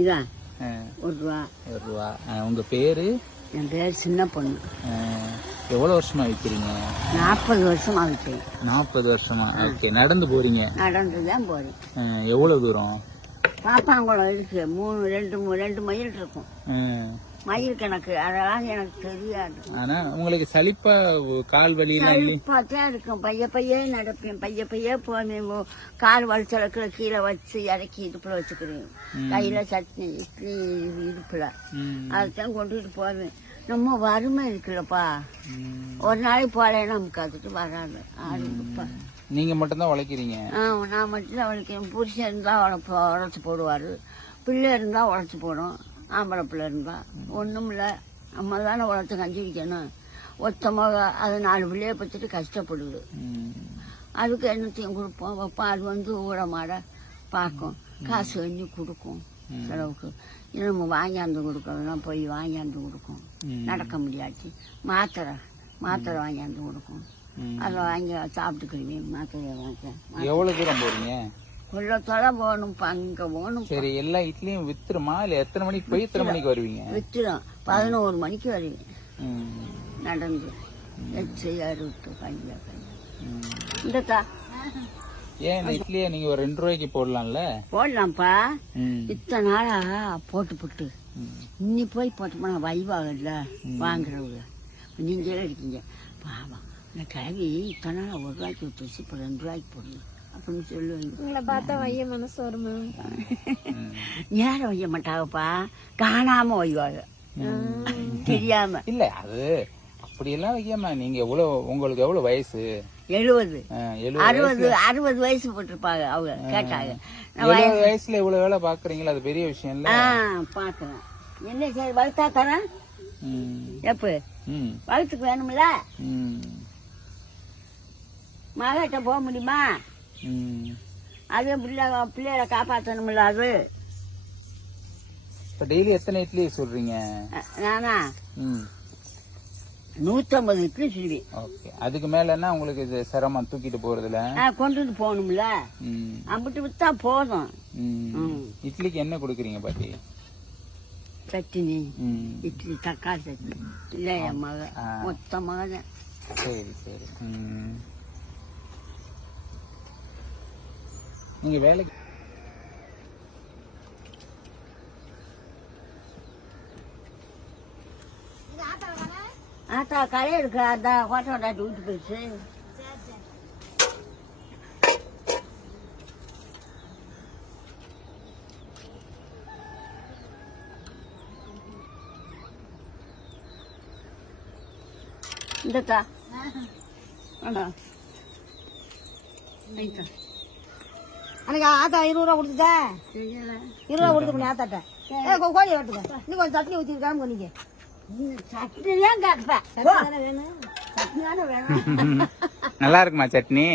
இதான் 1 ரூபா. 1 ரூபா. உங்க பேரு? என் பேர் சின்ன பொண்ணு. எவ்வளவு வருஷமா விற்கிறீங்க? 40 வருஷமா விற்கிறேன். 40 வருஷமா. ஓகே. நடந்து போறீங்க? நடந்துதான் போறேன். எவ்வளவு தூரம்? பாப்பாங்குளம் இருக்கு. 2 மைல் இருக்கும். மயில் கணக்கு அதெல்லாம் எனக்கு தெரியாது. ஆனா உங்களுக்கு சலிப்பா கால் வலி சலிப்பாத்தான் இருக்கும். பைய நடப்பேன், பைய போவேன். கால் வலிச்சலக்குல கீழே வச்சு இறக்கி இடுப்புல வச்சுக்கிறேன். கையில சட்னி இட்லி இடுப்புல அதுதான் கொண்டுட்டு போவேன். நம்ம வறுமை இருக்குல்லப்பா, ஒரு நாளைக்கு போலேன்னா நமக்கு அதுக்கு வராது. நீங்க மட்டும்தான் உழைக்கிறீங்க? நான் மட்டும்தான் உழைக்கிறேன். புருஷன் இருந்தா உழைச்சு போடுவாரு, பிள்ளை இருந்தா உழைச்சு போடும். ஆம்பளை பிள்ளை இருந்தா ஒண்ணும் இல்லை. நம்ம தானே உழைச்சு கஞ்சி வைக்கணும். ஒத்தமாக அது 4 பிள்ளைய பற்றிட்டு கஷ்டப்படுது. அதுக்கு என்னத்தையும் கொடுப்போம் வைப்போம். அது ஊட மாட பார்க்கும், காசு கஞ்சி கொடுக்கும் செலவுக்கு. நம்ம வாங்கியாந்து கொடுக்கறதுனா போய் வாங்கியாந்து கொடுக்கும். நடக்க முடியாச்சு மாத்திரை வாங்கியாந்து கொடுக்கும். அதை வாங்கி சாப்பிட்டுக்கிடுவேன். மாத்திரையை வாங்க. எவ்வளவு தூரம் போறீங்க? கொள்ளத்தோட போகணும், அங்க போகணும். சரி, எல்லா இட்லியும் வித்துருமா? இல்ல எத்தனை மணிக்கு போய் எத்தனை மணிக்கு வருவீங்க? வித்துரும். 11 மணிக்கு வருவேன் நடந்து. எச்சு அறுவிட்டு கஞ்சியா இந்தக்கா. ஏன் இட்லியை நீங்க ஒரு 2 ரூபாய்க்கு போடலாம்ல? போடலாம்ப்பா. இத்தனை நாளா போட்டு இன்னி போய் போட்டோம்னா வைவாகல வாங்குறவங்க. நீங்களே இருக்கீங்க பாவம். இந்த கிழவி இத்தனை நாளா 1 ரூபாய்க்கு விட்டுச்சு, இப்போ 2 ரூபாய்க்கு போடுங்க அப்படின்னு சொல்லுவாங்க. உங்களை பார்த்தா வைய மனசு வருமா? நேரம் வைய மாட்டாங்கப்பா, காணாம வைவாங்க தெரியாம. இல்ல அது அப்படியெல்லாம் வைக்காம. நீங்க உங்களுக்கு எவ்வளவு வயசு? 70 60 வயசு போட்டிருப்பாங்க. அவங்க கேட்டாங்க. 70 வயசுல இவ்வளவு வேலை பாக்குறீங்களா? அது பெரிய விஷயம் இல்ல. பாக்குறேன். என்ன சரி வளர்த்தா தரேன். எப்ப வளர்த்துக்கு வேணும்ல? மகிட்ட போக முடியுமா? அதே பிள்ளைகளை காப்பாற்றணும்ல. அது டெய்லி எத்தனை இட்லி சொல்றீங்க? நானா 150 இட்லி சொல்லுவேன். ஓகே. அதுக்கு மேலன்னா உங்களுக்கு சிரமம் தூக்கிட்டு போறதுல? கொண்டுட்டு போகணும்ல. அம்பிட்டு வித்தா போதும். இட்லிக்கு என்ன கொடுக்குறீங்க பாட்டி? சட்னி, இட்லி, தக்காளி சட்னி. இல்ல என் மக மொத்த மகன். சரி சரி. நீங்க வேலைக்கு ஆத்தா கடை இருக்கு. அதான் ஹோட்டல் வீட்டு போயிடுச்சு. இந்தக்கா அன்னைக்கு ஆத்தா 20 ரூபா கொடுத்துட்டா? 20 ரூபா கொடுத்து ஆத்தாட்ட கோழி வெட்டுங்க. இன்னும் கொஞ்சம் சட்னி ஊற்றிருக்காம பண்ணிக்க. சட்னி தான் கேட்பேன். நல்லா இருக்குமா சட்னி?